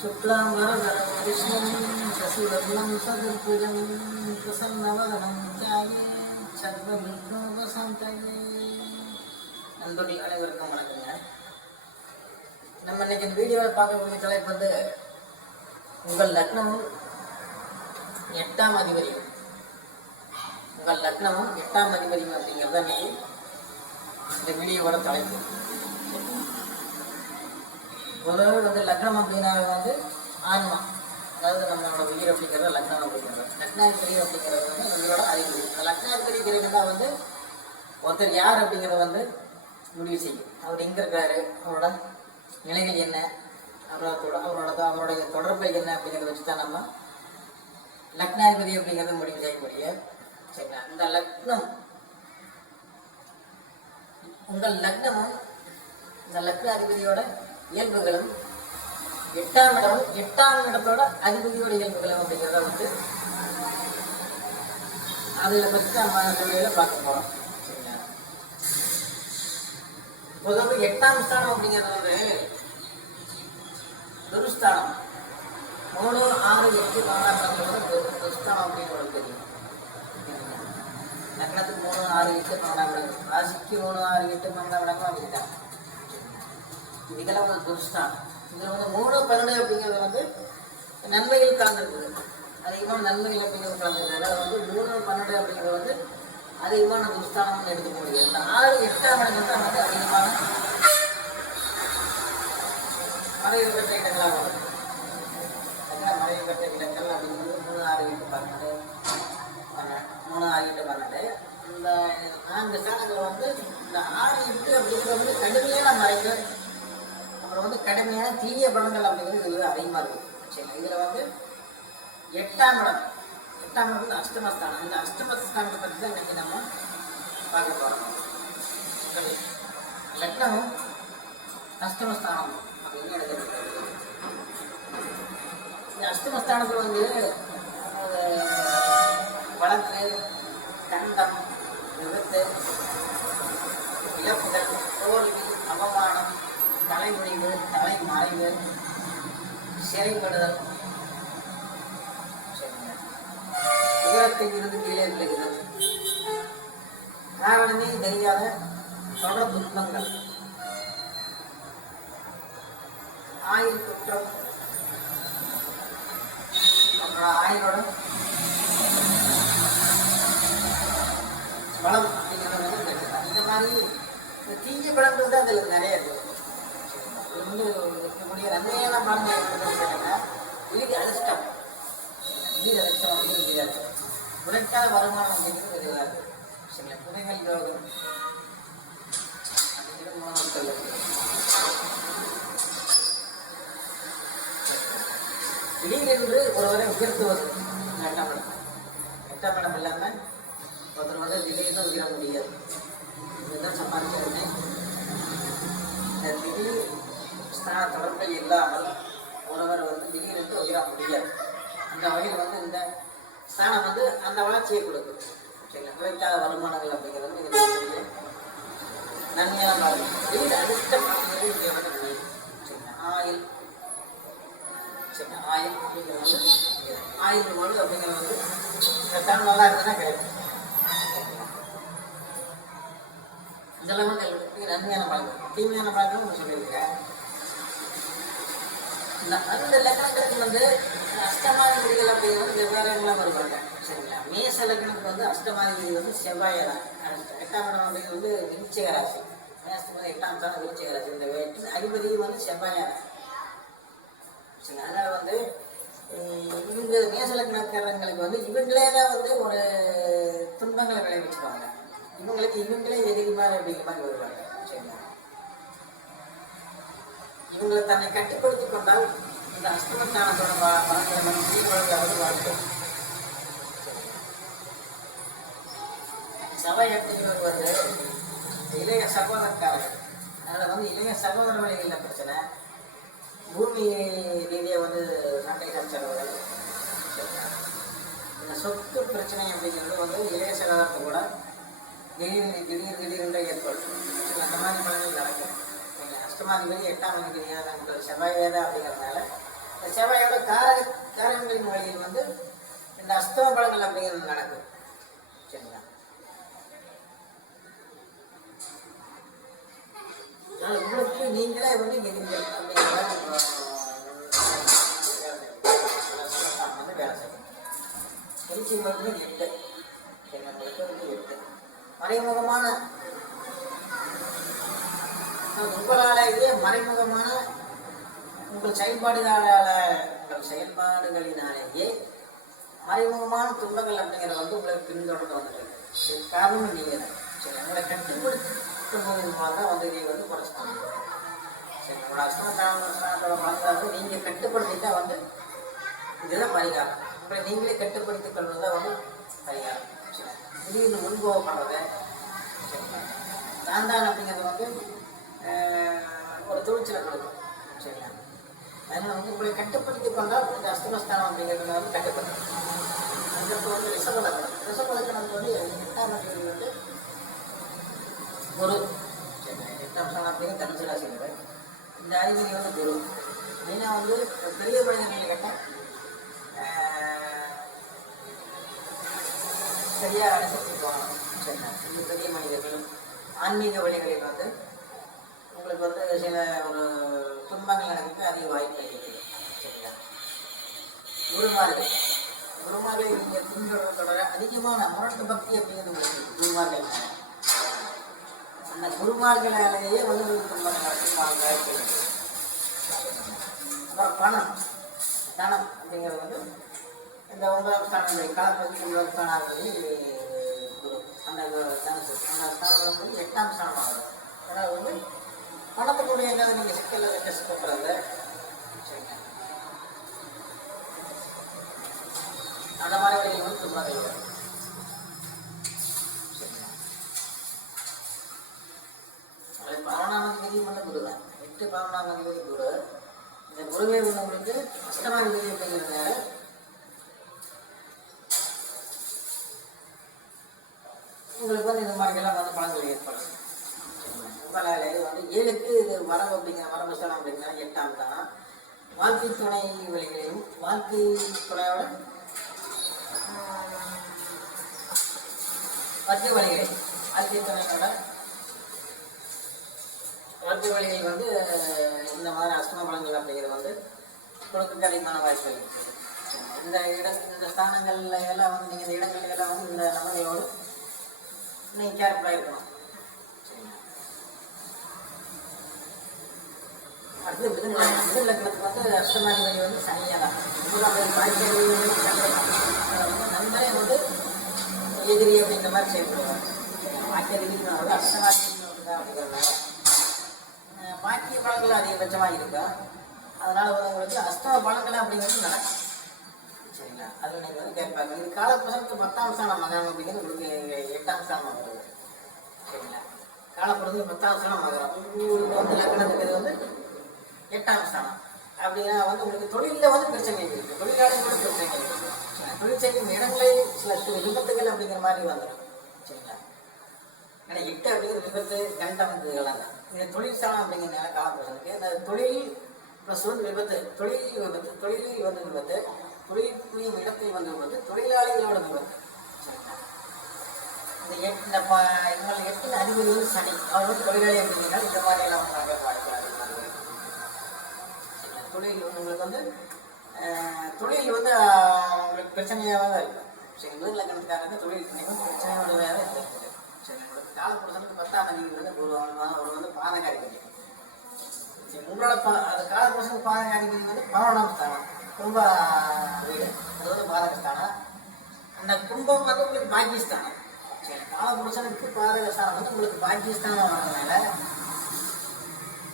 शुक्लांबरधरं कृष्णं शशिवर्णं चतुर्भुजं प्रसन्नवदनं ध्याये सर्वविघ्नोपशान्तये. நண்பர்கள் அனைவருக்கும் வணக்கங்க. நம்ம இன்னைக்கு இந்த வீடியோவில் பார்க்கக்கூடிய தலைப்பு வந்து உங்கள் லக்னமும் 8ஆம் அதிபதியும் அப்படிங்கிறத இன்னைக்கு இந்த வீடியோவோட தலைப்பு. பொதுவாக வந்து லக்னம் அப்படின்னா வந்து ஆன்மா, அதாவது நம்மளோட உயிர் அப்படிங்கிறத லக்னம் அப்படிங்கிறது. லக்னாதிபதி அப்படிங்கிறது வந்து நம்மளோட அறிவு. அந்த லக்னாதிபதி கிரகம் தான் வந்து ஒருத்தர் யார் அப்படிங்கிறத வந்து முடிவு செய்யும். அவர் எங்கே இருக்காரு, அவரோட நிலைகள் என்ன, அவருடைய தொடர்பு என்ன அப்படிங்கிறத வச்சு தான் நம்ம லக்னாதிபதி அப்படிங்கிறத முடிவு செய்ய முடியும். சரிங்களா? இந்த லக்னம் உங்கள் லக்னமும் இந்த லக்னாதிபதியோட இயல்புகளும் 8ஆம் இடத்தோட அதிபதியோட இயல்புகளும் அப்படிங்கிறத வந்து அதில் பற்றி நம்ம தொழில பார்க்க போகிறோம். சரிங்களா? பொதுவாக 8ஆம் ஸ்தானம் அப்படிங்கிறது வந்து துருஸ்தானம். 3, 6, 8, 12 துருஸ்தானம் அப்படின்னு ஒரு தெரியும். லக்னத்துக்கு 3, 6, 8, 12 ராசிக்கு 3, 6, 8, 12 அப்படின்ட்டாங்க. இதெல்லாம் வந்து துருஸ்தானம். இதில் வந்து 3, 12 அப்படிங்கிறது வந்து நன்மைகள் கலந்துருக்குது. அதிகமான நன்மைகள் அப்படிங்கிறது கலந்துருக்கு. அதனால் வந்து 3, 12 அப்படிங்கிறது வந்து அதிகமான துஸ்தானம்னு எடுத்துக்க முடியாது. இந்த 6, 8ஆம் இடம் தான் வந்து அதிகமான மறைவு பெற்ற இடங்களாக வரும். அதனால் மறைவு பெற்ற இடங்கள் அப்படிங்கிறது 3, 6, 8, 12 3, 6, 8, 12 இந்த 4 ஸ்தானங்கள் வந்து இந்த 6, 8 அப்படிங்கிறது வந்து கடுமையான மறைவு, அப்புறம் வந்து கடுமையான தீய பலன்கள் அப்படிங்கிறது இதில் அதிகமாக இருக்கும். சரி, இதில் வந்து 8ஆம் இடம் வந்து அஷ்டமஸ்தானம். இந்த அஷ்டமஸ்தானத்தை பற்றி தான் இன்னைக்கு நம்ம பார்க்க போகிறோம். லக்னமும் அஷ்டமஸ்தானம் அப்படின்னு எடுத்துக்கிட்டு இந்த அஷ்டமஸ்தானத்தில் வந்து வழக்கு, தண்டம், விபத்து, இழப்புகள், தோல்வி, அவமானம், தலைமுடிவு, தலைமறைவு, சிறைப்படுதல், உயரத்தில் இருந்து கீழே விழுகிறது, காரணமே தெரியாத தொடர் துன்பங்கள், ஆயுள் குற்றம், அப்புறம் ஆயுளோட பலம் அப்படிங்கிறது வந்து கிடைச்சது. இந்த மாதிரி தீய பலன்கள் தான் அதில் நிறைய இருக்குது. இது வந்து இருக்கக்கூடிய நன்மையான பலன்கள் இதுக்கு அதிர்ஷ்டம், இது அதிர்ஷ்டம் அப்படின்னு தெரியாது. உழைக்காத வருமானம் அப்படிங்கிறது தெரியாது. சரிங்களா? புதைகள் யோகம் அப்படிங்கிறது 3ஆம் கல்வி. திடீரென்று ஒருவரை உயர்த்துவது 8ஆம் இடம். 8ஆம் இடம் இல்லாமல் ஒருத்தர் வந்து திடீர்னு உயர முடியாது. இதுதான் சம்பாதிக்கிறது. இந்த திடீர் ஸ்தான தொடர்பை இல்லாமல் ஒருவர் வந்து திடீரென்று உயர முடியாது. அந்த வகையில் வந்து இந்த ஸ்தானம் வந்து அந்த வளர்ச்சியை கொடுக்கும். சரிங்களா? குறைக்காத வருமானங்கள் அப்படிங்கிறது இது நன்மையான பாருங்க. திடீர் அதிர்ஷ்டம் அப்படிங்கிறது இங்கே வந்து முடியும். சரிங்களா? ஆயில் அப்படிங்கிறது வந்து ஆயில் மொழி அப்படிங்கிறது வந்து இந்த ஸ்தானம் நல்லா இருந்ததுன்னா கிடைக்கும். இதெல்லாம் வந்து நன்மையான பழக்கம். தீமையான பழக்கம் நம்ம சொல்லியிருக்கேன். அந்த லக்னங்களுக்கு வந்து அஷ்டமாதிபதிகள் அப்படிங்கிறது வெவ்வேறுலாம் வருவாங்க. சரிங்களா? மேச லக்னத்துக்கு வந்து அஷ்டமாதிபதி வந்து செவ்வாய் தான். 8ஆம் இடம் அப்படிங்கிறது வந்து விருச்சிக ராசி. மேசத்துக்கு வந்து 8ஆம் ஸ்தானம் விருச்சிக ராசி. இந்த 8 அதிபதியும் வந்து செவ்வாயான. சரிங்களா? அதனால் வந்து இவங்க மேச லக்னக்காரங்களுக்கு வந்து இவங்களே தான் வந்து ஒரு துன்பங்களை விளைவிச்சுப்பாங்க. இவங்களே எதிரி மாதிரி அப்படிங்கிற மாதிரி வருவாங்க. சரிங்களா? இவங்களை தன்னை கட்டுப்படுத்திக் கொண்டால் இந்த அஷ்டமஸ்தானத்தோட பலன்களை வாழ்க்கை சபை அப்படிங்கிறது வந்து இளைய சகோதரக்காரர்கள். அதில் வந்து இளைய சகோதர வழிகளில் பிரச்சனை, பூமி ரீதியாக வந்து சண்டை சச்சரவுகள், இந்த சொத்து பிரச்சனை அப்படிங்கிறது வந்து இளைய சகோதரத்தை கூட திடீரென்று ஏற்படும். அந்த மாதிரி பலன்கள் நடக்கும். அஷ்டமாதிபதி 8ஆம் அதிபதியான செவ்வாய் வேதா அப்படிங்கிறதுனால செவ்வாயோட காரகங்களின் வழியில் வந்து இந்த அஸ்தம பலங்கள் அப்படிங்கிறது நடக்கும். சரிங்களா? உங்களுக்கு நீங்களே வந்து எதிரிகள் அப்படிங்கிற வந்து வேலை செய்யும். எழுச்சி வந்து 8. சரி, நம்மளுக்கு வந்து 8 மறைமுகமான உங்களாலேயே மறைமுகமான உங்கள் செயல்பாடுகளினாலேயே மறைமுகமான துன்பங்கள் அப்படிங்கிறத வந்து உங்களுக்கு பின்தொடர்ந்து வந்துட்டு காரணம் நீங்கள் தான். சரி, உங்களை கட்டுப்படுத்தும் மூலமாக தான் வந்து இதை வந்து குறைச்சிட்டாங்க. சரி, உங்களோட அஸ்தமஸ்தானத்தோட பலன்களை நீங்கள் கட்டுப்படுத்திட்டா வந்து இதுதான் பரிகாரம். உங்களை நீங்களே கட்டுப்படுத்திக் கொள்வது தான் வந்து பரிகாரம். சரி, திடீர்னு முன்கோவப்படுறது சாந்தான் அப்படிங்கிறது வந்து ஒரு துணிச்சலை கொடுக்கும். சரிங்களா? அதனால் வந்து உங்களை கட்டுப்படுத்திக் கொண்டால் இந்த அஸ்தமஸ்தானம் அப்படிங்கிறது வந்து கட்டுப்படுத்தும். அதுக்கு வந்து ரிஷபலக்கணம் வந்து 8ஆம் அதிபதி வந்து குரு. சரி, 8ஆம் ஸ்தானம் அப்படிங்கிற தனுசு ராசிங்கிறது இந்த அதிபதி வந்து குரு. மெயினாக வந்து பெரிய மனிதர்களை கேட்டால் சரியாக அனுசரித்து போகணும். சரிங்களா? இந்த பெரிய மனிதர்கள் ஆன்மீக வழிகளில் வந்து உங்களுக்கு வந்து சில ஒரு துன்பங்கள் நடக்கிறதுக்கு அதிக வாய்ப்பு இருக்குது. சரிங்களா? குருமார்கள் நீங்கள் பின்தொடர அதிகமான முரட்டு பக்தி அப்படிங்கிறது உங்களுக்கு குருமார்கள். அந்த குருமார்களாலேயே வந்து துன்பங்கள் நடக்கும் வாய்ப்பு இருக்குது. அப்புறம் தனம் அப்படிங்கிறது வந்து இந்த 9ஆம் ஸ்தானம் காலப்பகுதி 9ஆம் ஸ்தானம் குரு அந்த தனுசு அந்த ஸ்தானம் வந்து 8ஆம் ஸ்தானம் ஆகுது. அதனால் வந்து பணத்துக்குடைய எங்காவது நீங்கள் சிக்கலில் கஷ்டப்படுறது. சரிங்க, அந்த மாதிரி வெளியே வந்து துன்பங்கள் வரும். சரிங்களா? அது 11ஆம் தேதி மட்டும் குரு தான். 8 11ஆம் தேதி குரு. இந்த குருவே வந்து உங்களுக்கு அஷ்டமாதி தேதி அப்படிங்கிறதுனால உங்களுக்கு வந்து இந்த மாதிரிலாம் வந்து பலன்கள் ஏற்படும். உங்களால் வந்து 7க்கு இது வரவு அப்படிங்கிற வரவு ஸ்தானம் அப்படிங்கிற 8ஆம் தான் வாழ்க்கை துணை வழிகளையும் வாழ்க்கை துணையோட மத்திய வழிகளை வாழ்க்கை துணையோட வாழ்க்கை வழிகள் வந்து இந்த மாதிரி அஷ்டம பலன்கள் அப்படிங்கிறது வந்து கொடுக்க அதிகமான வாய்ப்புகள் இருக்குது. இந்த ஸ்தானங்கள்ல எல்லாம் வந்து நீங்கள் இந்த இடங்கள்ல எல்லாம் வந்து இந்த நபர்களோடு நீங்கள் கேர்ஃபுல்லாக இருக்கணும். அடுத்து மிதுன லக்னத்துக்கு வந்து அஷ்டமாதிபதி வந்து சனியாக தான். நண்பரே வந்து எதிரி அப்படிங்கிற மாதிரி செயல்படுவாங்க. பாக்கியதிபதி அஷ்டமாதிபதி அப்படிங்கிறதுனால பாக்கிய பலன்கள் அதிகபட்சமாக இருக்கா. அதனால் வந்து உங்களுக்கு அஷ்டம பலன்கள் அப்படிங்கிறது நடக்கும். சரிங்களா? அதில் நீங்கள் வந்து கேட்பாங்க. இது காலப்பிரசனத்துக்கு 10ஆம் ஸ்தானம் மகரம் அப்படிங்கிறது உங்களுக்கு 8ஆம் ஸ்தானம் வருது. சரிங்களா? காலப்பிரசனத்துக்கு 10ஆம் ஸ்தானம் மகரம் உங்களுக்கு வந்து லக்னத்துக்கு வந்து 8ஆம் ஸ்தானம் அப்படின்னா வந்து உங்களுக்கு தொழிலில் வந்து பிரச்சனை இருக்குது. தொழிலாளர்களோட பிரச்சனை இருக்குது. தொழில் செய்யும் இடங்களில் சில விபத்துகள் அப்படிங்கிற மாதிரி வந்துடும். சரிங்களா? ஏன்னா 8 அப்படிங்கிறது விபத்து கண்டம் இதெல்லாம் தான். இந்த தொழில் ஸ்தானம் அப்படிங்கிறதுனால காலப்பிரசனுக்கு இந்த தொழில் ப்ளஸ் வந்து விபத்து தொழிலில் வந்து விபத்து தொழில் புரியும் இடத்தில் வந்து விபத்து தொழிலாளிகளோட விபத்து. சரிங்களா? இந்த எங்களை 8 அதிபதி வந்து சனி அவர் வந்து தொழிலாளி அப்படிங்கிறனால இந்த மாதிரி எல்லாம் வாய்ப்பு அதிகமாக இருக்குது. தொழில் உங்களுக்கு வந்து தொழில் வந்து உங்களுக்கு பிரச்சனையாக தான் இருக்கும். சரி, முதல் லக்னத்துக்காரங்க தொழில் பிரச்சனையோடவே இருக்குது. சரி, உங்களுக்கு காலப்புருஷனுக்கு 10ஆம் அதிபதி வந்து அவர் வந்து பாதகாதிபதி. சரி, உங்களோட அது காலப்புருஷனுக்கு பாதகாதிபதி வந்து 11ஆம் ஸ்தானம் கும்ப வீடு, அது வந்து பாதகஸ்தானம். அந்த கும்பம் வந்து உங்களுக்கு பாக்கியஸ்தானம். சரி, காலப்புருஷனுக்கு பாதகஸ்தானம் வந்து உங்களுக்கு பாக்கியஸ்தானம் வர்றதுனால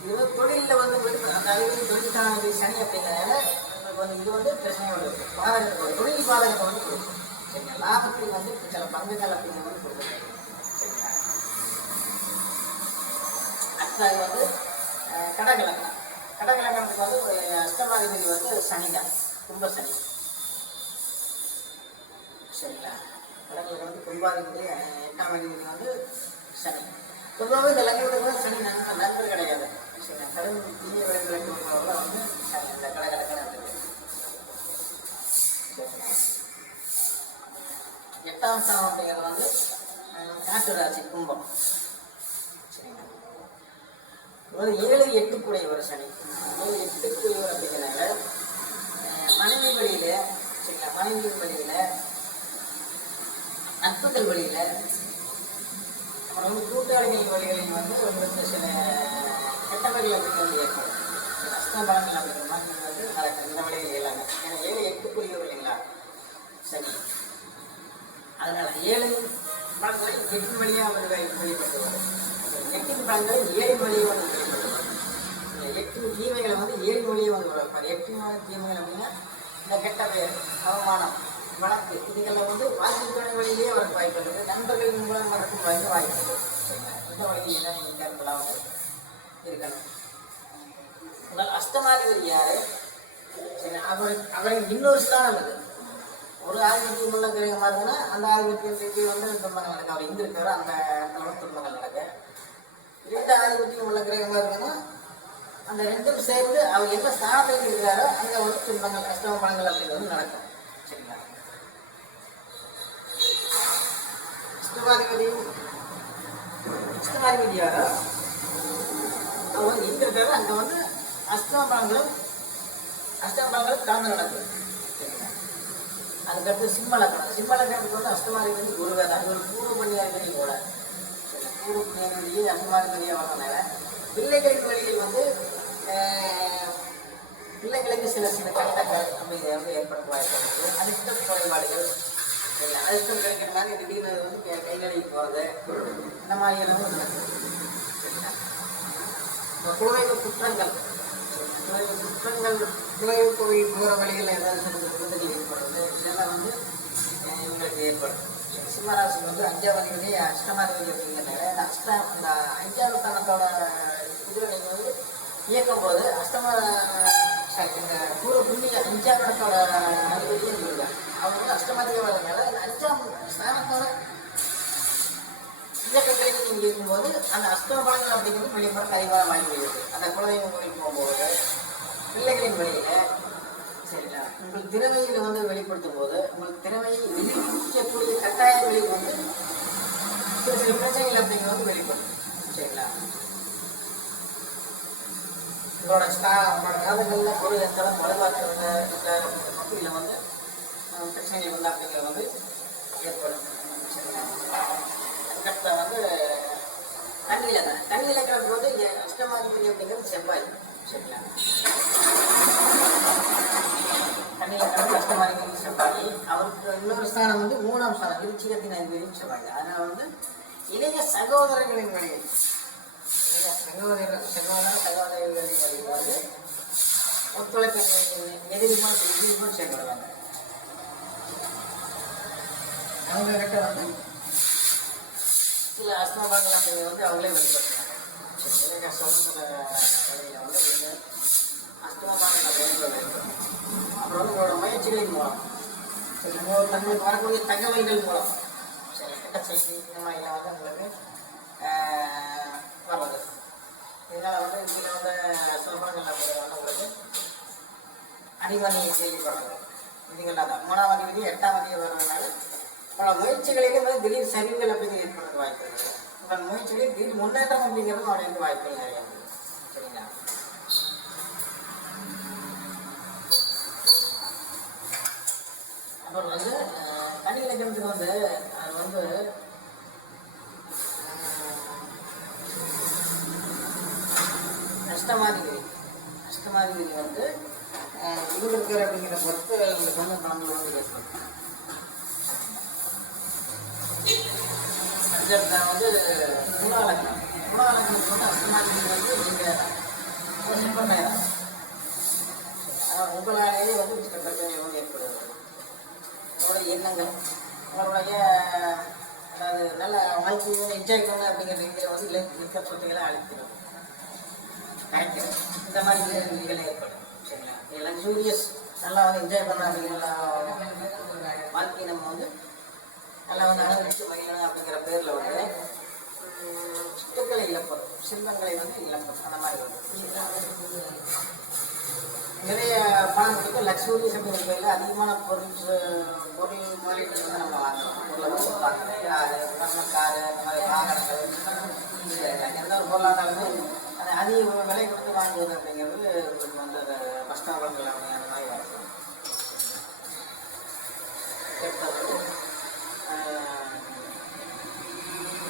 இது வந்து தொழிலில் வந்து உங்களுக்கு அந்த அதிபதி தொழில்ஸ்தானம் சனி அப்படிங்கிறதுனால உங்களுக்கு வந்து இது வந்து பிரச்சனையோடு இருக்குது. பாதகத்தோட தொழில் பாதகத்தை வந்து கொடுக்கும். சரிங்களா? லாபத்தில் வந்து சில பங்குகள் அப்படிங்கிற வந்து கொடுக்குறது. சரிங்களா? அடுத்தது வந்து கடகலக்கணத்துக்கு வந்து அஷ்டமாதிபதி வந்து சனி தான், கும்ப சனி. சரிங்களா? கடகலக்கணம் வந்து கும்பாதிபதி 8ஆம் அதிபதி வந்து சனி. பொதுவாகவே இந்த லக்னத்துக்கு வந்து சனி நண்பர் கிடையாது. கடும் தீய விளைவுகளை கொடுக்குறவங்க வந்து சனி இந்த கடகலக்கணம் இருக்குது. 8ஆம் ஸ்தானம் அப்படிங்கிறது வந்து காற்று ராசி கும்பம். சரிங்களா, ஒரு 7 8 ஒரு சனி 7 8 அப்படிங்கிறனால மனைவி வழியில, சரிங்களா, மனைவியின் வழியில, நட்புகள் வழியில, அப்புறம் வந்து கூட்டாளிகள் வழிகளில் வந்து உங்களுக்கு சில கெட்டவர்கள் அப்படிங்கிறது ஏற்படும். அஷ்ட பலங்கள் அப்படிங்கிற மாதிரி வந்து நடக்கும் இந்த வழியில் எல்லாமே. ஏன்னா 7 8 இல்லைங்களா சரி, அதனால 7 பலன்களை 8 வழியாக வந்து வெளிப்பட்டு வரும். 8 பலன்களை 7 வழியாக வந்து வெளிப்பட்டு வரும். 8 தீமைகளை வந்து 7 வழியாக வந்து வளர்ப்பார். 8 தீமைகள் அப்படின்னா இந்த கெட்ட பெயர், அவமானம், வழக்கு, இதுகளில் வந்து வாழ்க்கை வழியிலேயே அவருக்கு வாய்ப்பு இருக்குது. நண்பர்களின் மூலம் நடக்கும் வாய்ப்பு இருக்குது. சரிங்களா, இந்த வழியில் என்ன நீங்கள் கேர்ஃபுல்லாக வந்து இருக்கணும். உங்கள் அஷ்டமாதிபதி யாரு? சரி, அவரின் இன்னொரு ஸ்தானம் இது. ஒரு ஆதிபத்தியம் உள்ள கிரகமாக இருக்குன்னா அந்த ஆதிபத்தியத்துக்கு வந்து துன்பங்கள் நடக்கும். அவர் இங்கே இருக்காரு, அந்த இடத்துல வந்து துன்பங்கள் நடக்கும். 2 ஆதிபத்தியம் உள்ள கிரகமாக இருக்குன்னா அந்த 2ம் சேர்ந்து அவர் எந்த ஸ்தானத்தில் இருக்கிறாரோ அங்கே வந்து துன்பங்கள், கஷ்டம பலங்கள் அப்படிங்கிறது நடக்கும். சரிங்களா, அஷ்டமாதிபதி யாரோ அவர் வந்து எங்க இருக்காரோ அங்கே வந்து அஷ்டம பலங்களும் கலந்து நடக்கும். சரிங்களா, அதுக்கடுத்து சிம்ம லக்னம். சிம்ம லக்னத்துக்கு வந்து அஷ்டமாதிபதி குருவே தான். ஒரு பூர்வ புண்ணியாதிபதி கூட. பூர்வ புண்ணியாதிபதியே அஷ்டமாதிபதியாக வரனால பிள்ளைகளின் வழியில் வந்து பிள்ளைகளுக்கு சில கட்டங்கள் அப்படிங்கிறது ஏற்பட வாய்ப்பு இருக்குது. அதிர்ஷ்ட குறைபாடுகள், அதிர்ஷ்டம் கிடைக்கிற மாதிரி திடீர்னு வந்து கை நழுவி போகிறது, இந்த மாதிரி எல்லாம் நடக்குது. குலதெய்வ குற்றங்கள், குலதெய்வ கோவில் போகிற வழிகளில் ஏதாவது குந்தடி ஏற்படுறது, இதெல்லாம் வந்து இவங்களுக்கு ஏற்படும். சிம்மராசி வந்து 5ஆவது அஷ்டமாதிபதி அப்படிங்கிறதுனால இந்த 5ஆவது ஸ்தானத்தோட இதில் நீங்கள் வந்து இயக்கும் போது இந்த பூர்வ புண்ணிய 5ஆம் இடத்தோட அதிபதியும் இல்லை. அவங்க வந்து அஷ்டமாதிபதியாக வரதுனால இந்த 5ஆம் ஸ்தானத்தோட இயக்கங்களுக்கு நீங்கள் இருக்கும்போது அந்த அஷ்டம பலங்கள் அப்படிங்கிறது வெளிப்பட கரைவாக வாய்ப்பு இருக்குது. அந்த குலதெய்வம் கோயில் போகும்போது பிள்ளைகளின் வழியில், சரிங்களா, உங்கள் திறமையில் வந்து வெளிப்படுத்தும் போது உங்களுக்கு திறமையை நிரூபிக்கக்கூடிய கட்டாயங்களில் வந்து சில பிரச்சனைகள் அப்படிங்கிறது வந்து வெளிப்படும். சரிங்களா, உங்களோட காதல்களில் ஒரு தளம் வலுவாக்குறவங்க பகுதியில் வந்து பிரச்சனைகள் வந்து அப்படிங்கிறது வந்து ஏற்படும். சரிங்களா, அதுக்கடுத்த வந்து தண்ணி இலக்கணத்துக்கு வந்து அஷ்டமாதிபதி அப்படிங்கிறது செவ்வாய். சரிங்களா, தண்ணி இலக்கணத்துக்கு அஷ்டமாதிபதி செவ்வாய். அவருக்கு இன்னொரு ஸ்தானம் வந்து 3ஆம் ஸ்தானம் விருச்சிகத்தின் அதிபதியும் செவ்வாய். அதனால் வந்து இளைய சகோதரர்களின் வழியில் சகோதரிகளின் வழியில் வந்து ஒத்துழைப்பு எதிரியும் செயல்படுவாங்க. அவங்க கிட்ட வந்து சில அஸ்தபாங்கள் அப்படிங்கிறது வந்து அவங்களே வெளிப்படுத்துவாங்க. சரி, சகோதர வழியில் வந்து அஸ்தபாங்கள் அப்படிங்கிறது அப்புறம் வந்து உங்களோட முயற்சிகளின் மூலம், சரி, தங்களுக்கு வரக்கூடிய தகவல்கள் மூலம், சரி, கெட்ட செய்தி இந்த மாதிரிலாம் வந்து உங்களுக்கு வர்றது. இதனால் வந்து இதில் வந்து சொல்பங்கள் அப்படிங்கிறது வந்து உங்களுக்கு அடிமணி கேள்விப்படுறது. இதுங்கள்லாம் தான் 3ஆம் அதிபதி 8ஆம் அதிபதி வர்றதுனால உங்களோட முயற்சிகளிலே வந்து திடீர் சரிவுகள் அப்படிங்கிறது ஏற்படுறது வாய்ப்பு இருக்குது. உங்கள் முயற்சிகளில் திடீர் முன்னேற்றம் அப்படிங்கிறது அவங்களுக்கு வாய்ப்புகள் நிறையா இருக்குது. சரிங்களா, அப்புறம் வந்து தனி இலக்கணத்துக்கு வந்து அது வந்து அஷ்டமாதிபதி வந்து இவங்க இருக்கிற அப்படிங்கிற பொறுத்து உங்களுக்கு வந்து பணங்கள் வந்து ஏற்படும். அதுக்கடுத்த வந்து குணாலக்கணத்துக்கு வந்து அஷ்டமாதிபதி வந்து நீங்கள் சிற்பமையாக உங்களாலேயே வந்து சில பிரச்சனைகள் வந்து ஏற்படுது. உங்களுடைய எண்ணங்கள், உங்களுடைய அதாவது நல்ல வாழ்க்கையை என்ஜாய் பண்ண அப்படிங்கிற ரீதியில் வந்து இருக்கிற சொத்துக்களை அழிக்கிறது, கிடைக்கிறது, இந்த மாதிரி நிலைகள் ஏற்படும். சரிங்களா, லக்ஸூரியஸ் நல்லா வந்து என்ஜாய் பண்ண அப்படிங்கிற வாழ்க்கையை நம்ம வந்து நல்லா வந்து அனுபவித்து மகிழணும் அப்படிங்கிற பேரில் வந்து சொத்துக்களை இழப்பது, செல்வங்களை வந்து இழப்பது, அந்த மாதிரி வரும். நிறைய பணம் கொடுத்து லக்ஸூரியஸ் அப்படிங்கிற பேரில் அதிகமான பொருள் முதலீடு வந்து நம்ம வாங்குறோம். பொருளை வந்து வாங்குறோம். நம்ம காரு இந்த மாதிரி வாகனங்கள் எந்த ஒரு பொருளாதாரமே அது அதிக விலை கொடுத்து வாங்குவது அப்படிங்கிறது கொஞ்சம் வந்து அதை கஷ்டங்கள் அப்படிங்கிற மாதிரி வாங்குறோம்.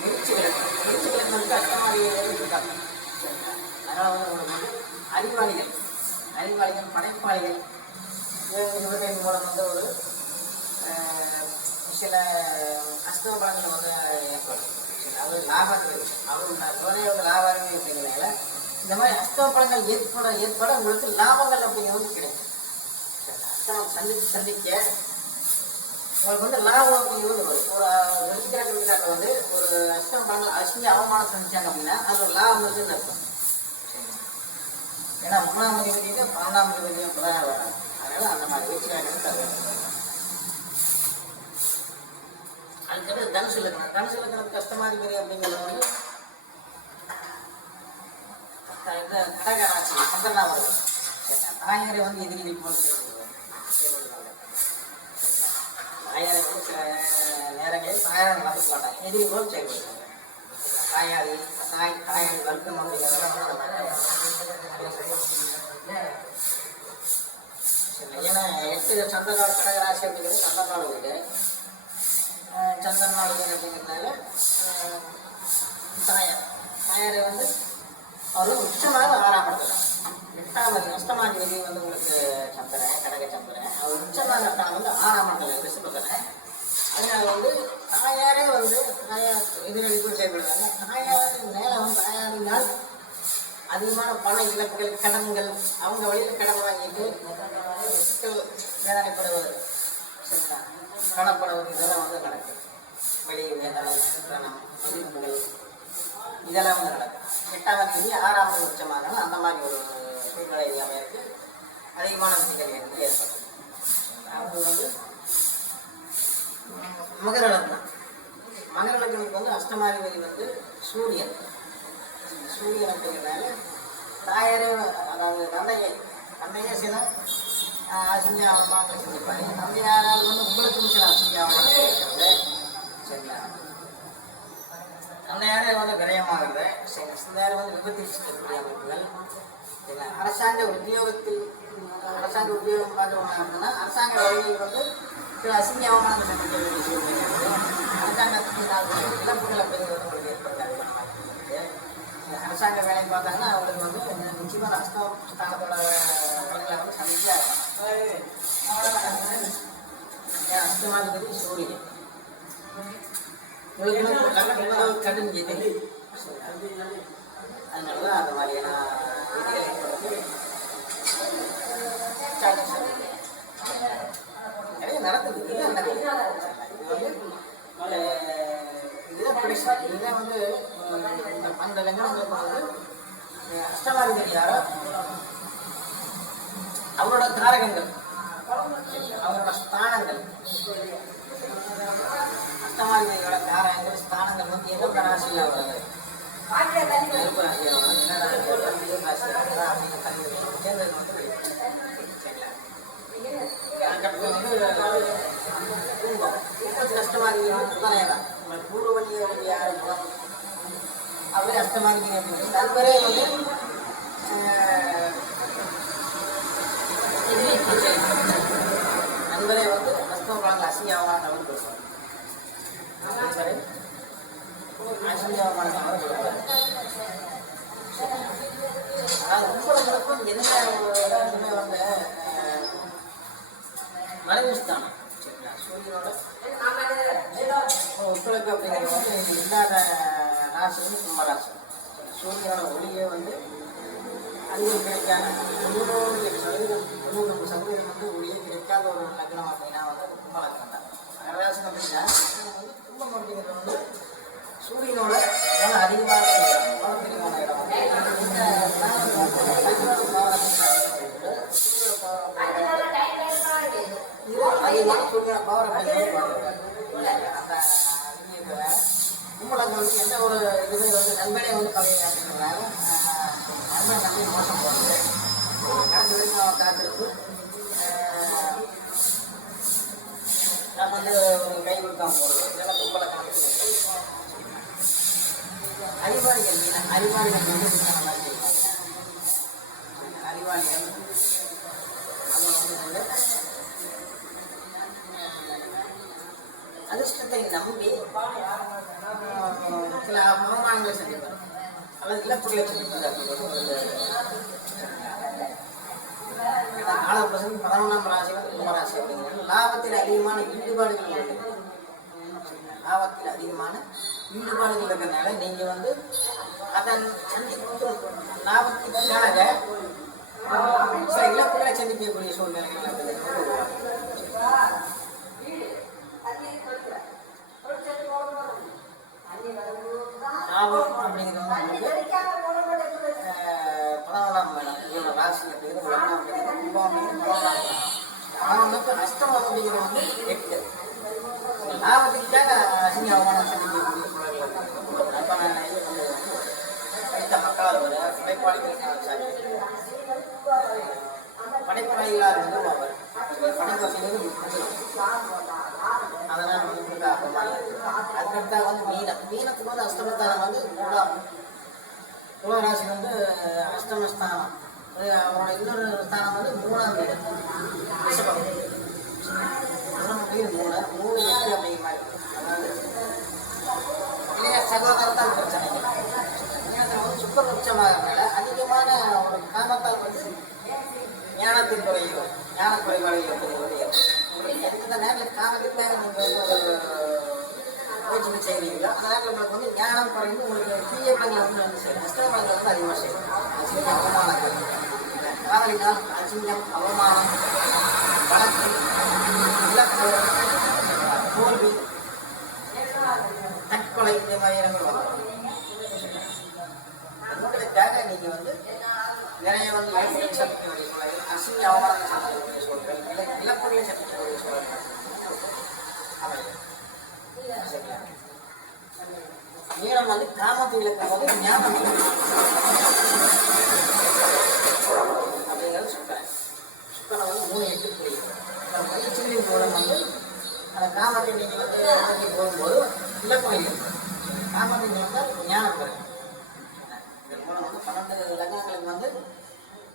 முடிச்சு விளக்கு வந்து கஷ்டமாக இருக்காங்க. அதனால் வந்து உங்களுக்கு வந்து அறிவாளிகள் படைப்பாளிகள் இவர்களின் மூலம் வந்து ஒரு சில அஷ்டம பலன்கள் வந்து ஏற்படும். அது லாபத்தில் அவர் துணையோட லாபம் அப்படிங்கிறதுனால இந்த மாதிரி அஷ்டம பலன்கள் ஏற்பட உங்களுக்கு லாபங்கள் அப்படிங்கிறது கிடைக்கும். அஷ்டமம் சந்திக்க உங்களுக்கு வந்து லாபம் அப்படிங்கிறது வரும். ஒரு எடுத்துக்காட்டு வந்து ஒரு அஷ்டம பலன்கள் அஸ்மி அவமானம் சந்திச்சாங்க அப்படின்னா அது ஒரு லாபம் இருக்குன்னு இருக்கும். ஏன்னா 3ஆம் அதிபதியும் 12ஆம் அதிபதியும் பிரதான வராது. அதனால அந்த மாதிரி வீழ்ச்சியாக தருவாங்க. அதுக்கடுத்து தனுசு லக்னத்துக்கு அஷ்டமாதிபதி அப்படிங்கிறது வந்து இந்த கடகராசி சந்திரனா வருது. தாயரை வந்து எதிரி போல் செயல்படுவாங்க. தாயரை வந்து சில நேரங்களில் தாயாரை நடத்த மாட்டாங்க, எதிரி போல் செயல்படுவாங்க. தாயாரி வர்க்கம் அப்படிங்கிறதெல்லாம் ஏன்னா 8 சந்திரநாள் கடகராசி அப்படிங்கிறது சந்திரநாள் வீடு. சந்திரநாள் வீடு அப்படிங்கிறதுனால தாயாரை வந்து அவர் உச்சமாக 6ஆம் இடத்துல 8ஆம் அஷ்டமாதிபதி வந்து உங்களுக்கு சந்திரன் கடக சந்திரன் அவர் உச்சமாக இருக்காங்க வந்து 6ஆம் இடத்துல ரிஷபத்தில். அதனால வந்து தாயாரே வந்து தாயார் எதிரொலிப்பு செயல்படுவாங்க. தாயார் மேலே வந்து தாயாரினால் அதிகமான பண இழப்புகள் கடன்கள் அவங்க வழியில் கடன் வாங்கிட்டு சிக்கல் வேதனைப்படுவது சரிங்களா காணப்படுவது இதெல்லாம் வந்து நடக்கும். வெளி வேதனை கடன் எதிர்ப்புகள் இதெல்லாம் வந்து நடக்கும். 8ஆம் தேதி 6ஆம் உச்சமாக அந்த மாதிரி ஒரு சூழ்நிலை அமையிருக்கு. அதிகமான சிக்கல் ஏற்படும். அது வந்து மகர லக்னத்துக்கு வந்து அஷ்டமாதிபதி வந்து சூரியன் அப்படிங்கிறதுனால தாயாரே அதாவது தந்தையே சில அசிங்க அவமானங்களை செஞ்சுப்பாரு. தந்தையாரால் வந்து உங்களுக்கும் சில அசிங்க அவமானங்கள் இருக்கிறது சரிங்களா. தந்தையாரே வந்து விரயமாகிறது சரி. தந்தையாரை வந்து விபத்து செய்யக்கூடிய அமைப்புகள் சரிங்களா. அரசாங்க உத்தியோகம் பார்க்குறவங்க அப்படின்னா அரசாங்க வேலைகள் வந்து சில அசிங்க அவமானங்கள் சந்திக்க வேண்டிய சூழ்நிலை அரசாங்கத்தினால் இழப்புகள் அப்படிங்கிறது உங்களுக்கு ஏற்படுத்தாது. அரசாங்க வேலையை பார்த்தாங்கன்னா அவங்களுக்கு வந்து நிச்சயமாக அஷ்டஸ்தானத்தோட பலன்களை வந்து சந்திச்சே ஆகணும். அஷ்டமாதிபதி சூரியன் உங்களுக்கு கடும் எதிரி. அதனால தான் அந்த மாதிரியான விதிகளை ஏற்படுத்தி நிறைய நடக்குது. இது வந்து இதுதான் பிடிச்சா இதுதான் வந்து இந்த 12 லக்னங்களுக்கு வந்து அஷ்டமாதிபதி யாரோ அவரோட காரகங்கள் அவரோட ஸ்தானங்கள் அஷ்டமாதிபதியோட காரகங்கள் ஸ்தானங்கள் வந்து எந்த ராசியில் வருது நெருப்பு ராசியாக வருது நில ராசியாக அப்படின்னு சேர்ந்தது வந்து சரிங்களா. அதுக்கப்புறம் வந்து குடும்பம் அஷ்டமாதிபதி புதனையதான் பூர்வ வழியை யார் மூலம் அவரே அஷ்டமாதிபதி அப்படின்னு நண்பரே வந்து நண்பரே வந்து அஷ்டம பலன்கள் அசிங்கமான தவிர பேசுவார். நண்பரே அசிங்கமான தவிர பேசுவார். அதாவது உங்களுக்கும் என்ன வந்து மறைமுஸ்தானம் சரிங்களா. சூரியனோட ஒத்துழைப்பு அப்படிங்கிறது வந்து இல்லாத ராசி வந்து கும்பராசி. சூரியனோட ஒளியை வந்து அதிகம் கிடைக்காத 99% வந்து ஒளியே கிடைக்காத ஒரு லக்னம் அப்படின்னா வந்து கும்பலக்னம் தான். கடகராசி அப்படின்னா வந்து கும்பம் அப்படிங்கிறது வந்து சூரியனோட அதிகமாக பிரிவான இடம் அதிகமான சூரியன பவர் அப்படிங்கிறது அந்த கும்பலங்கள் வந்து எந்த ஒரு இதுவே வந்து நண்பனே வந்து பகையை அப்படிங்கிறதுனால நண்பன் நம்பி மோசம் போகிறது கடைசி வரைக்கும் நம்ம காத்திருந்து நம்ம வந்து ஒரு கை கொடுக்காம போகிறது இதெல்லாம் கும்பல கணக்கு. அறிவாளிகள் அறிவாளிகள் வந்து நல்லா செய்வாங்க. அறிவாளிகள் அவங்க வந்து அதிர்ஷ்டத்தை நம்பி சில அவமானங்களை சந்திப்பார் அல்லது இழப்புகளை சந்திப்பார். காலப்பசங்க 11ஆம் ராசி வந்து கும்பராசி அப்படிங்கிறது லாபத்தில் அதிகமான ஈடுபாடுகள் இருக்கு. லாபத்தில் அதிகமான ஈடுபாடுகள் இருக்கிறதுனால நீங்க வந்து அதன் சந்திக்கும் லாபத்திற்காக சில இழப்புகளை சந்திக்கக்கூடிய சூழ்நிலைகள் லாபம் அப்படிங்கிறது உங்களுக்கு 11ஆம் இடம் இதோட ராசி அப்படிங்கிறது 11 நஷ்டம் அப்படிங்கிறது வந்து 8. லாபத்துக்காக அசிங்க அவமானம் சந்திக்கக்கூடிய சூழல்கள். அப்போ நான் படித்த மக்களால் வர படைப்பாளிகள் படைப்படைகளாக இருந்து அவர் படைப்பு செய்வது அதனால் வந்து அவமானம். அதுக்கடுத்தாக வந்து மீனத்துக்கு வந்து அஷ்டமஸ்தானம் வந்து துளாராசி வந்து அஷ்டமஸ்தானம். அவரோட இன்னொரு ஸ்தானம் வந்து 3ஆம் வீடு ரிஷபம். 3 8 அப்படிங்கிற மாதிரி. அதாவது இளைய சகோதரத்தால் பிரச்சனைகள் வந்து சுக்கர உச்சமாகறதுனால அதிகமான ஒரு காமத்தால் வந்து ஞானத்தின் குறையும் ஞான குறைபாடுகள் ஏற்படுவது. எந்த நேரத்தில் காமத்துக்காக நீங்கள் முயற்சி செய்கிறீங்களோ அந்த நேரத்தில் உங்களுக்கு வந்து ஞானம் குறைந்து உங்களுக்கு தீய பழங்களை வந்து செய்யும். அஷ்ட பழங்களை வந்து அதிகமாக செய்யும். அசிங்கம் அவமானங்கள் காதலினால் அசிங்கம் அவமானம் வழக்கு இலக்கு தோல்வி தற்கொலை இந்த மாதிரி இடங்கள் வரும். என்பதற்காக நீங்கள் வந்து நிறைய வந்து இழப்புகளை சந்திக்கக்கூடிய சூழல் அசிங்க அவமானத்தை சந்திக்கக்கூடிய சூழல்கள் இழப்புகளை சந்திக்கக்கூடிய சூழல்கள் அமையும். மீனம் வந்து காமத்தை இழக்கும் போது ஞாபகம் அப்படிங்கிறது சுக்கரன். சுக்கரன் வந்து 3 8 புரியும். பயிற்சிகளின் மூலம் வந்து அந்த காமத்தை நீங்கள் வந்து நோக்கி போகும்போது இழப்பு இல்லை. காமத்தை இருந்தால் ஞானம் பெறும். இதன் மூலம் வந்து 12 லக்னங்களுக்கு வந்து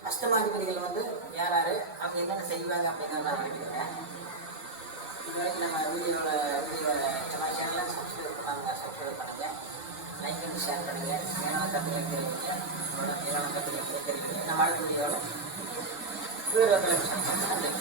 அஷ்டமாதிபதிகள் வந்து யார் யார் அவங்க என்னென்ன செய்வாங்க அப்படிங்கிற நான் நினைக்கிறேன். இது வரைக்கும் நம்ம வீடியோவில் நம்ம சேனலில் சப்ஸ்கிரைப் பண்ணுங்கள். லைக் பண்ணி ஷேர் பண்ணுங்கள். மேலான கருத்துக்களை தெரிவிங்க. உங்களோட மேலான கருத்துக்களை தெரிவிங்க. நம்ம அடுத்த வீடியோவில் வேறு நன்றி.